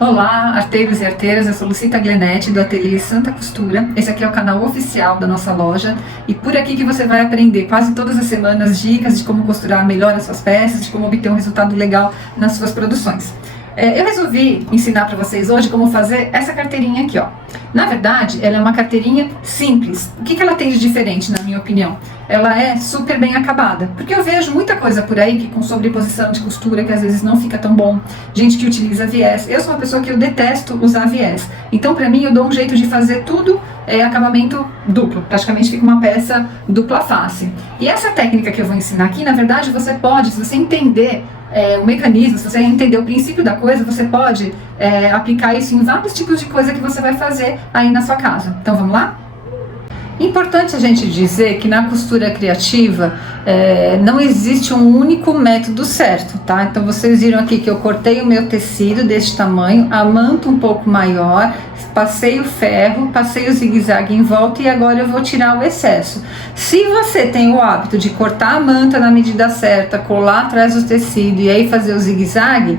Olá, arteiros e arteiras, eu sou Lucita Glenetti do Ateliê Santa Costura. Esse aqui é o canal oficial da nossa loja e por aqui que você vai aprender quase todas as semanas dicas de como costurar melhor as suas peças, de como obter um resultado legal nas suas produções. Eu resolvi ensinar para vocês hoje como fazer essa carteirinha aqui, ó. Na verdade, ela é uma carteirinha simples. O que ela tem de diferente, na minha opinião? Ela é super bem acabada, porque eu vejo muita coisa por aí que com sobreposição de costura que às vezes não fica tão bom, gente que utiliza viés. Eu sou uma pessoa que eu detesto usar viés, então para mim eu dou um jeito de fazer tudo acabamento duplo, praticamente fica uma peça dupla face. E essa técnica que eu vou ensinar aqui, na verdade você pode, se você entender o mecanismo, se você entender o princípio da coisa, você pode aplicar isso em vários tipos de coisa que você vai fazer aí na sua casa. Então vamos lá? Importante a gente dizer que na costura criativa não existe um único método certo, tá? Então vocês viram aqui que eu cortei o meu tecido desse tamanho, a manta um pouco maior, passei o ferro, passei o zigue-zague em volta e agora eu vou tirar o excesso. Se você tem o hábito de cortar a manta na medida certa, colar atrás do tecido e aí fazer o zigue-zague,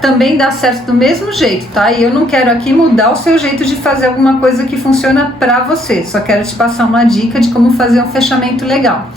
também dá certo do mesmo jeito, tá? E eu não quero aqui mudar o seu jeito de fazer alguma coisa que funciona pra você, só quero te passar uma dica de como fazer um fechamento legal.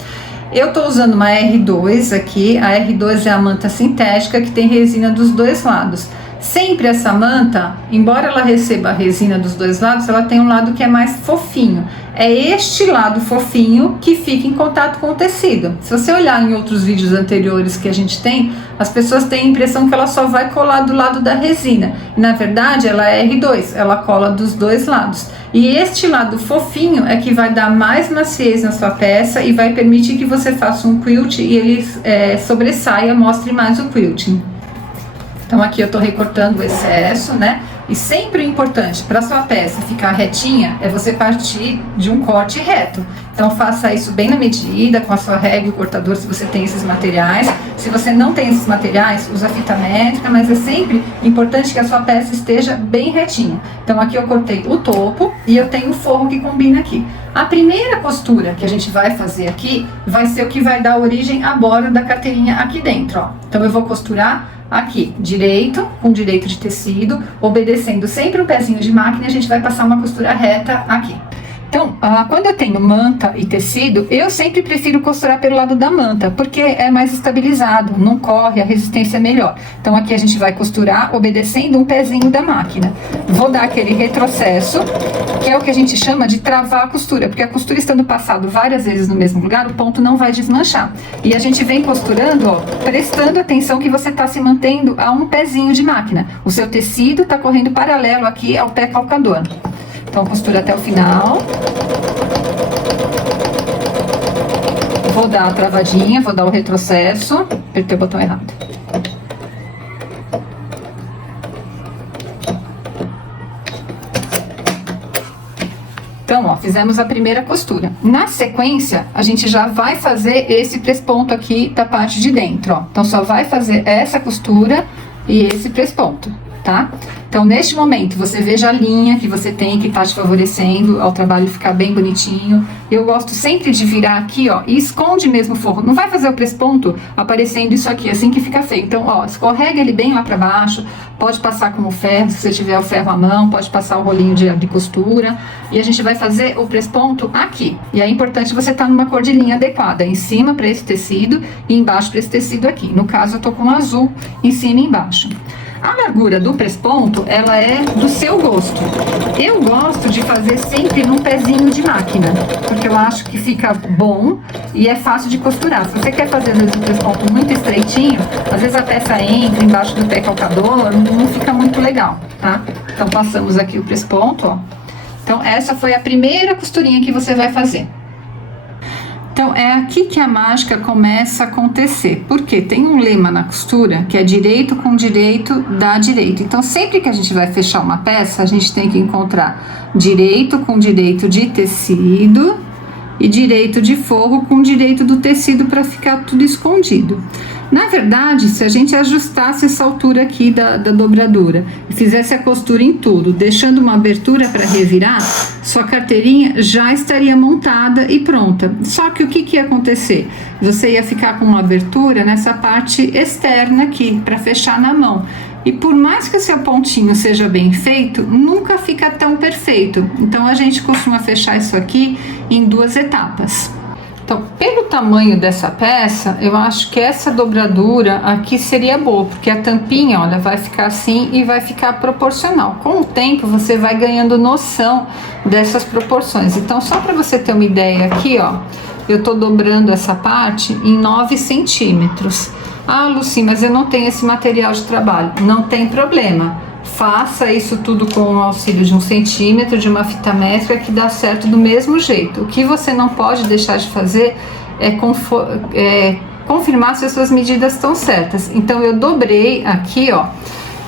Eu tô usando uma R2 aqui, a R2 é a manta sintética que tem resina dos dois lados. Sempre essa manta, embora ela receba a resina dos dois lados, ela tem um lado que é mais fofinho. É este lado fofinho que fica em contato com o tecido. Se você olhar em outros vídeos anteriores que a gente tem, as pessoas têm a impressão que ela só vai colar do lado da resina. E, na verdade, ela é R2, ela cola dos dois lados. E este lado fofinho é que vai dar mais maciez na sua peça e vai permitir que você faça um quilt e ele sobressaia, mostre mais o quilting. Então aqui eu tô recortando o excesso, né? E sempre o importante para sua peça ficar retinha é você partir de um corte reto. Então faça isso bem na medida, com a sua régua e o cortador, se você tem esses materiais. Se você não tem esses materiais, usa fita métrica, mas é sempre importante que a sua peça esteja bem retinha. Então aqui eu cortei o topo e eu tenho o forro que combina aqui. A primeira costura que a gente vai fazer aqui vai ser o que vai dar origem à borda da carteirinha aqui dentro, ó. Então eu vou costurar aqui, direito, com direito de tecido, obedecendo sempre um pezinho de máquina, a gente vai passar uma costura reta aqui. Então, quando eu tenho manta e tecido, eu sempre prefiro costurar pelo lado da manta, porque é mais estabilizado, não corre, a resistência é melhor. Então aqui a gente vai costurar obedecendo um pezinho da máquina. Vou dar aquele retrocesso, que é o que a gente chama de travar a costura, porque a costura estando passado várias vezes no mesmo lugar, o ponto não vai desmanchar. E a gente vem costurando, ó, prestando atenção que você está se mantendo a um pezinho de máquina. O seu tecido está correndo paralelo aqui ao pé calcador. Então costura até o final. Vou dar a travadinha, vou dar o retrocesso. Apertei o botão errado. Então, ó, fizemos a primeira costura. Na sequência, a gente já vai fazer esse presponto aqui da parte de dentro, ó. Então, só vai fazer essa costura e esse presponto, tá? Então, neste momento, você veja a linha que você tem, que tá te favorecendo ao trabalho ficar bem bonitinho. Eu gosto sempre de virar aqui, ó, e esconde mesmo o forro. Não vai fazer o presponto aparecendo isso aqui, assim que fica feio. Então, ó, escorrega ele bem lá pra baixo, pode passar com o ferro, se você tiver o ferro à mão, pode passar o rolinho de costura. E a gente vai fazer o presponto aqui. E é importante você estar numa cor de linha adequada, em cima para esse tecido e embaixo para esse tecido aqui. No caso, eu tô com azul em cima e embaixo. A largura do presponto, ela é do seu gosto. Eu gosto de fazer sempre num pezinho de máquina, porque eu acho que fica bom e é fácil de costurar. Se você quer fazer, às vezes, um presponto muito estreitinho, às vezes a peça entra embaixo do pé calcador, não fica muito legal, tá? Então, passamos aqui o presponto, ó. Então, essa foi a primeira costurinha que você vai fazer. Então, é aqui que a mágica começa a acontecer, porque tem um lema na costura, que é direito com direito dá direito. Então, sempre que a gente vai fechar uma peça, a gente tem que encontrar direito com direito de tecido e direito de forro com direito do tecido para ficar tudo escondido. Na verdade, se a gente ajustasse essa altura aqui da dobradura e fizesse a costura em tudo, deixando uma abertura para revirar, sua carteirinha já estaria montada e pronta. Só que o que ia acontecer? Você ia ficar com uma abertura nessa parte externa aqui, para fechar na mão. E por mais que o seu pontinho seja bem feito, nunca fica tão perfeito. Então a gente costuma fechar isso aqui em 2 etapas. Então, pelo tamanho dessa peça, eu acho que essa dobradura aqui seria boa, porque a tampinha, olha, vai ficar assim e vai ficar proporcional. Com o tempo, você vai ganhando noção dessas proporções. Então, só para você ter uma ideia aqui, ó, eu tô dobrando essa parte em 9 centímetros. Ah, Lucy, mas eu não tenho esse material de trabalho. Não tem problema. Faça isso tudo com o auxílio de 1 centímetro, de uma fita métrica, que dá certo do mesmo jeito. O que você não pode deixar de fazer é confirmar se as suas medidas estão certas. Então eu dobrei aqui, ó,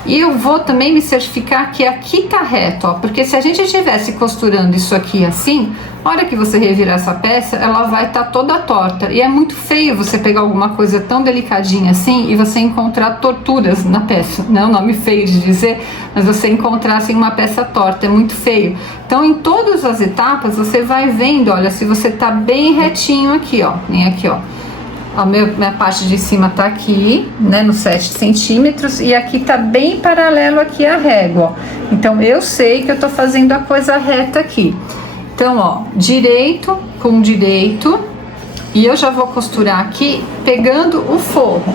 e eu vou também me certificar que aqui tá reto, ó, porque se a gente estivesse costurando isso aqui assim, a hora que você revirar essa peça, ela vai estar toda torta, e é muito feio você pegar alguma coisa tão delicadinha assim e você encontrar torturas na peça, não é um nome feio de dizer, mas você encontrar assim uma peça torta, é muito feio. Então em todas as etapas você vai vendo, olha, se você tá bem retinho aqui, ó, nem aqui, ó. A minha parte de cima tá aqui, né, nos 7 centímetros, e aqui tá bem paralelo aqui a régua, ó. Então eu sei que eu tô fazendo a coisa reta aqui. Então, ó, direito com direito, e eu já vou costurar aqui pegando o forro.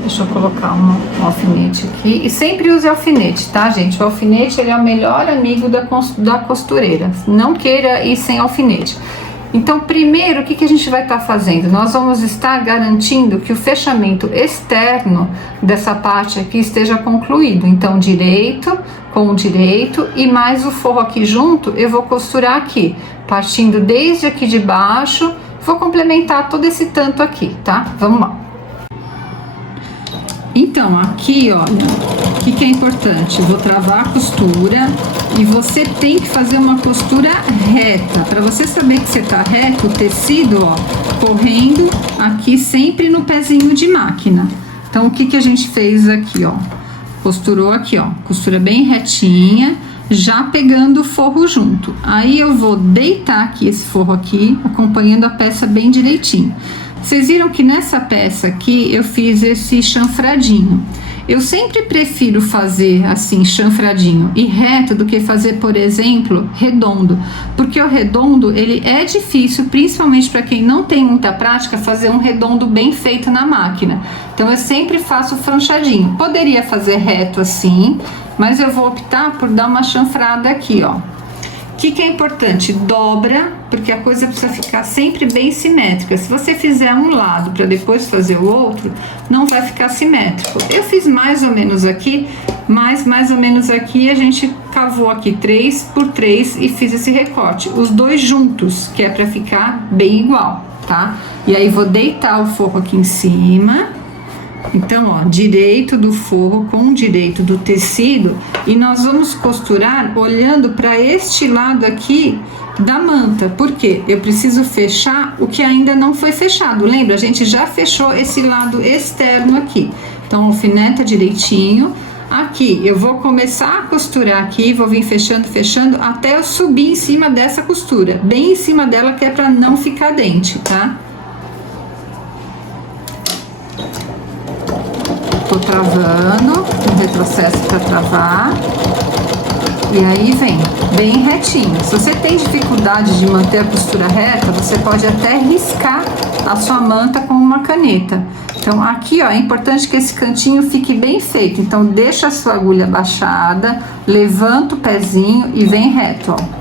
Deixa eu colocar um alfinete aqui, e sempre use alfinete, tá, gente? O alfinete, ele é o melhor amigo da costureira, não queira ir sem alfinete. Então, primeiro, o que a gente vai estar fazendo? Nós vamos estar garantindo que o fechamento externo dessa parte aqui esteja concluído. Então, direito com direito e mais o forro aqui junto, eu vou costurar aqui, partindo desde aqui de baixo, vou complementar todo esse tanto aqui, tá? Vamos lá. Então, aqui, olha, o que é importante? Eu vou travar a costura e você tem que fazer uma costura reta. Para você saber que você tá reto, o tecido, ó, correndo aqui sempre no pezinho de máquina. Então, o que a gente fez aqui, ó? Costurou aqui, ó, costura bem retinha, já pegando o forro junto. Aí eu vou deitar aqui esse forro aqui, acompanhando a peça bem direitinho. Vocês viram que nessa peça aqui eu fiz esse chanfradinho. Eu sempre prefiro fazer assim, chanfradinho e reto, do que fazer, por exemplo, redondo. Porque o redondo, ele é difícil, principalmente para quem não tem muita prática, fazer um redondo bem feito na máquina. Então eu sempre faço franchadinho. Poderia fazer reto assim, mas eu vou optar por dar uma chanfrada aqui, ó. O que é importante? Dobra, porque a coisa precisa ficar sempre bem simétrica. Se você fizer um lado para depois fazer o outro, não vai ficar simétrico. Eu fiz mais ou menos aqui, mas mais ou menos aqui a gente cavou aqui 3 por 3 e fiz esse recorte. Os dois juntos, que é para ficar bem igual, tá? E aí vou deitar o forro aqui em cima. Então, ó, direito do forro com direito do tecido, e nós vamos costurar olhando para este lado aqui da manta. Por quê? Eu preciso fechar o que ainda não foi fechado. Lembra? A gente já fechou esse lado externo aqui. Então, alfineta direitinho. Aqui, eu vou começar a costurar aqui, vou vir fechando, fechando, até eu subir em cima dessa costura. Bem em cima dela, que é para não ficar dente, tá? Tô travando, um retrocesso para travar, e aí vem bem retinho. Se você tem dificuldade de manter a costura reta, você pode até riscar a sua manta com uma caneta. Então aqui, ó, é importante que esse cantinho fique bem feito. Então deixa a sua agulha baixada, levanta o pezinho e vem reto, ó.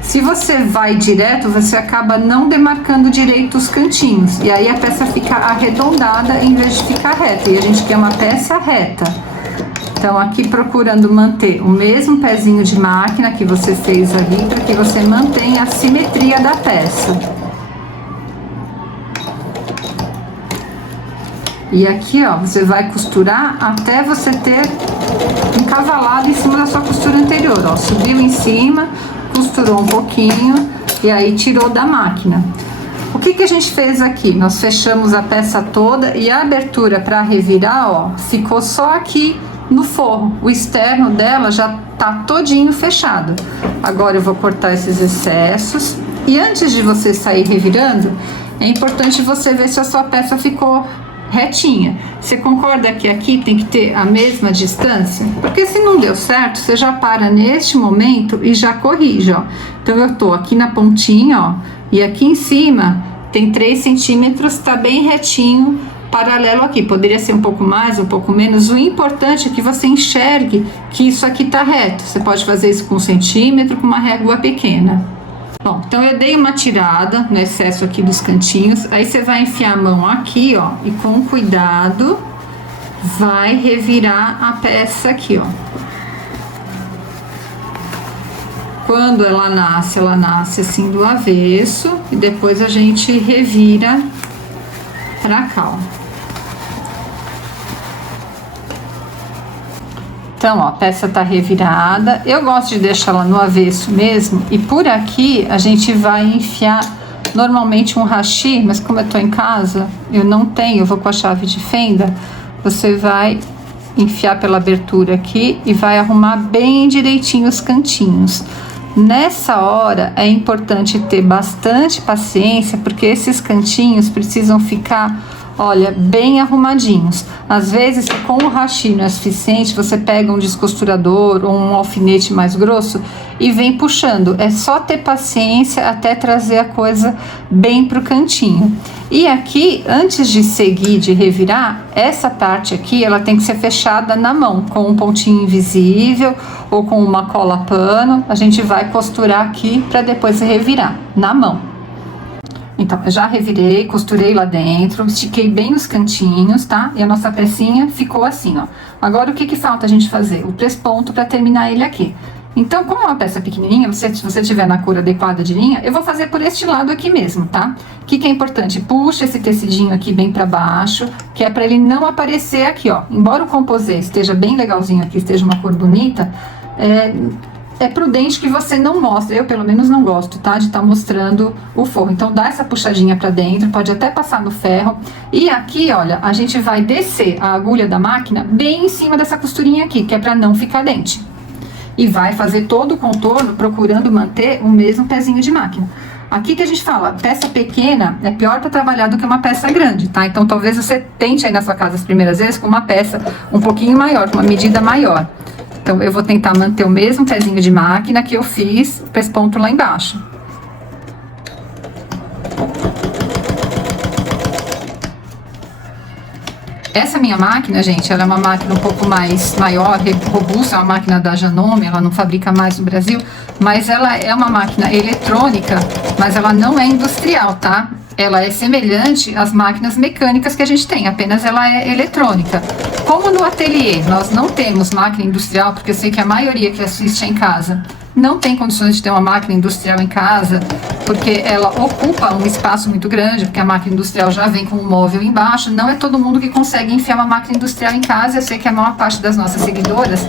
Se você vai direto, você acaba não demarcando direito os cantinhos. E aí a peça fica arredondada em vez de ficar reta. E a gente quer uma peça reta. Então aqui procurando manter o mesmo pezinho de máquina que você fez ali, para que você mantenha a simetria da peça. E aqui, ó, você vai costurar até você ter encavalado em cima da sua costura anterior, ó. Subiu em cima, costurou um pouquinho e aí tirou da máquina. O que a gente fez aqui? Nós fechamos a peça toda e a abertura para revirar, ó, ficou só aqui no forro. O externo dela já tá todinho fechado. Agora eu vou cortar esses excessos. E antes de você sair revirando, é importante você ver se a sua peça ficou retinha. Você concorda que aqui tem que ter a mesma distância? Porque se não deu certo, você já para neste momento e já corrige, ó. Então eu tô aqui na pontinha, ó, e aqui em cima tem 3 centímetros, tá bem retinho, paralelo aqui. Poderia ser um pouco mais, um pouco menos. O importante é que você enxergue que isso aqui tá reto. Você pode fazer isso com 1 centímetro, com uma régua pequena. Bom, então eu dei uma tirada no excesso aqui dos cantinhos, aí você vai enfiar a mão aqui, ó, e com cuidado vai revirar a peça aqui, ó. Quando ela nasce assim do avesso, e depois a gente revira pra cá, ó. Então, ó, a peça tá revirada. Eu gosto de deixar ela no avesso mesmo. E por aqui a gente vai enfiar normalmente um hashi, mas como eu tô em casa, eu não tenho, eu vou com a chave de fenda. Você vai enfiar pela abertura aqui e vai arrumar bem direitinho os cantinhos. Nessa hora é importante ter bastante paciência, porque esses cantinhos precisam ficar, olha, bem arrumadinhos. Às vezes, com o hashi não é suficiente, você pega um descosturador ou um alfinete mais grosso e vem puxando. É só ter paciência até trazer a coisa bem pro cantinho. E aqui, antes de seguir, de revirar, essa parte aqui, ela tem que ser fechada na mão, com um pontinho invisível ou com uma cola pano. A gente vai costurar aqui para depois revirar na mão. Então, eu já revirei, costurei lá dentro, estiquei bem os cantinhos, tá? E a nossa pecinha ficou assim, ó. Agora, o que que falta a gente fazer? O pesponto para terminar ele aqui. Então, como é uma peça pequenininha, se você tiver na cor adequada de linha, eu vou fazer por este lado aqui mesmo, tá? O que que é importante? Puxa esse tecidinho aqui bem para baixo, que é para ele não aparecer aqui, ó. Embora o composê esteja bem legalzinho aqui, esteja uma cor bonita, é prudente que você não mostre, eu pelo menos não gosto, tá? De estar mostrando o forro. Então dá essa puxadinha pra dentro, pode até passar no ferro. E aqui, olha, a gente vai descer a agulha da máquina bem em cima dessa costurinha aqui, que é pra não ficar dente. E vai fazer todo o contorno procurando manter o mesmo pezinho de máquina. Aqui que a gente fala, peça pequena é pior para trabalhar do que uma peça grande, tá? Então talvez você tente aí na sua casa as primeiras vezes com uma peça um pouquinho maior, com uma medida maior. Então, eu vou tentar manter o mesmo pezinho de máquina que eu fiz para esse ponto lá embaixo. Essa minha máquina, gente, ela é uma máquina um pouco mais maior, robusta, é uma máquina da Janome, ela não fabrica mais no Brasil, mas ela é uma máquina eletrônica, mas ela não é industrial, tá? Ela é semelhante às máquinas mecânicas que a gente tem, apenas ela é eletrônica. Como no ateliê nós não temos máquina industrial, porque eu sei que a maioria que assiste em casa não tem condições de ter uma máquina industrial em casa, porque ela ocupa um espaço muito grande, porque a máquina industrial já vem com um móvel embaixo. Não é todo mundo que consegue enfiar uma máquina industrial em casa. Eu sei que a maior parte das nossas seguidoras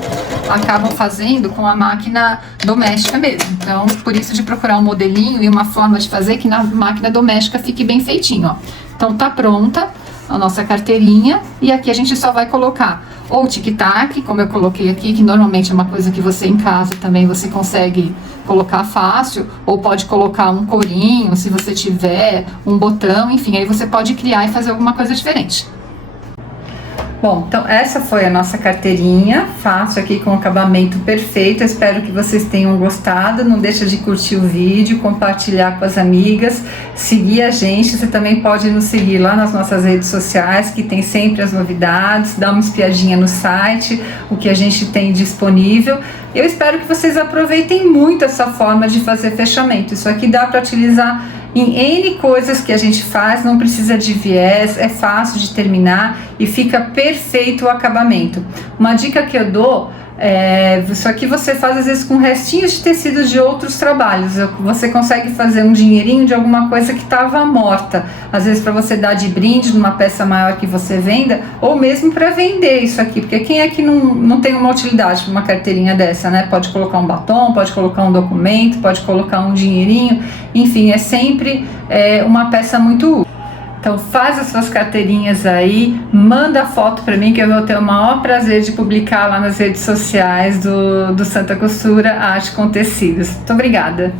acabam fazendo com a máquina doméstica mesmo. Então, por isso de procurar um modelinho e uma forma de fazer que na máquina doméstica fique bem feitinho, ó. Então tá pronta a nossa carteirinha, e aqui a gente só vai colocar ou tic-tac, como eu coloquei aqui, que normalmente é uma coisa que você em casa também você consegue colocar fácil, ou pode colocar um corinho, se você tiver um botão, enfim, aí você pode criar e fazer alguma coisa diferente. Bom, então essa foi a nossa carteirinha, fácil aqui com acabamento perfeito. Eu espero que vocês tenham gostado. Não deixa de curtir o vídeo, compartilhar com as amigas, seguir a gente. Você também pode nos seguir lá nas nossas redes sociais, que tem sempre as novidades, dá uma espiadinha no site, o que a gente tem disponível. Eu espero que vocês aproveitem muito essa forma de fazer fechamento. Isso aqui dá para utilizar em N coisas que a gente faz, não precisa de viés, é fácil de terminar e fica perfeito o acabamento. Uma dica que eu dou isso aqui você faz às vezes com restinhos de tecido de outros trabalhos. Você consegue fazer um dinheirinho de alguma coisa que estava morta, às vezes para você dar de brinde numa peça maior que você venda, ou mesmo para vender isso aqui, porque quem é que não tem uma utilidade para uma carteirinha dessa, né? Pode colocar um batom, pode colocar um documento, pode colocar um dinheirinho, enfim, é sempre uma peça muito útil. Então faz as suas carteirinhas aí, manda foto para mim que eu vou ter o maior prazer de publicar lá nas redes sociais do Santa Costura Arte com Tecidos. Muito obrigada!